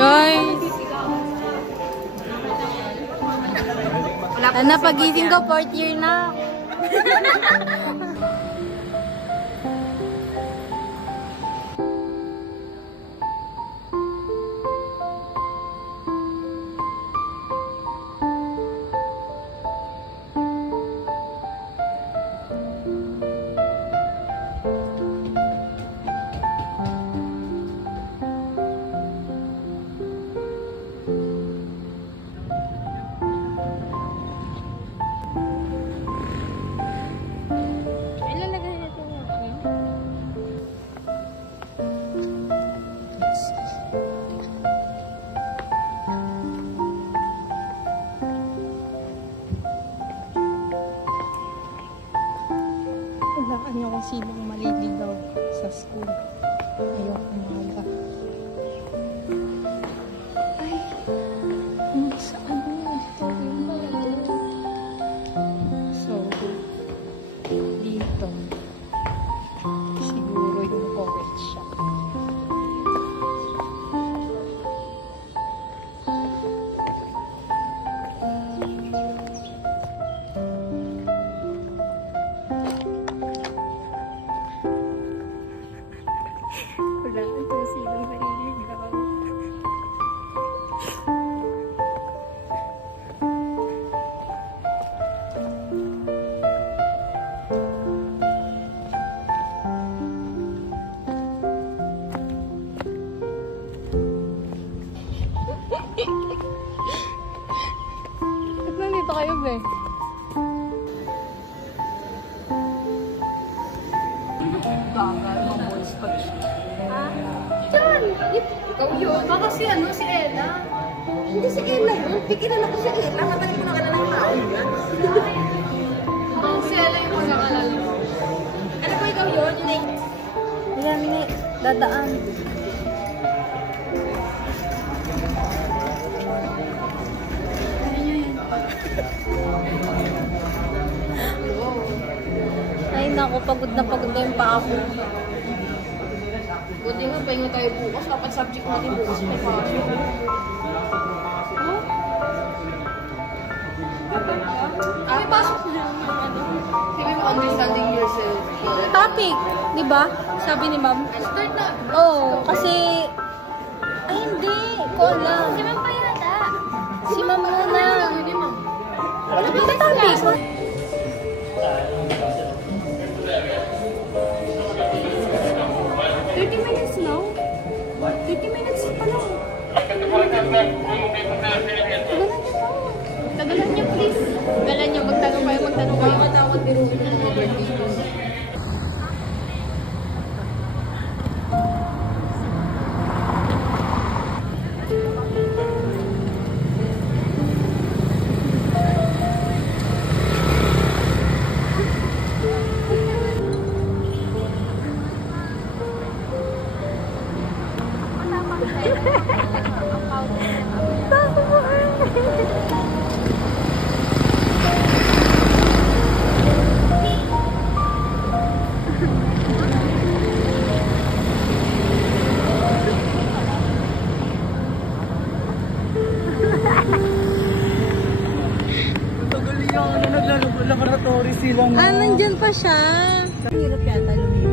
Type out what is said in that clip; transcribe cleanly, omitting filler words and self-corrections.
Guys, ano, pagising ko, 4th year na. Ayaw kung sinong maliligaw sa school. Ayaw kung maaga. Ay, sa ano? Ito yung malado. So, dito. Siguro yung porridge shop. Ba't nandito kayo, be? John! Ikaw yun? Baka si ano, si Ella. Hindi si Ella yun. Pikinan ako si Ella. Matagal ko na ka na ng tao yun. Si Ella yung magkakalala mo. Ano po ikaw yun? Hindi namin dadaan. Ay naku, pagod na yung paa ko. Buti nga, pahinga tayo bukas. Dapat subject natin bukas may pasok. May pasok na. Sabi mo, understanding yourself. Topic, di ba? Sabi ni ma'am. Start na. Oo, kasi... Ay, hindi. Ko lang. Si ma'am pa yata. Si ma'am muna. Hindi ma'am. Ano ba yung topic? 30 minutes now? 30 minutes pa lang. Tagalan niyo, please. Tagalan niyo, magtanong kayo. Matawag biro ng mga birthday ko. Laboratory sila na. Ah, nandyan pa siya. Hirap yata lumiyan.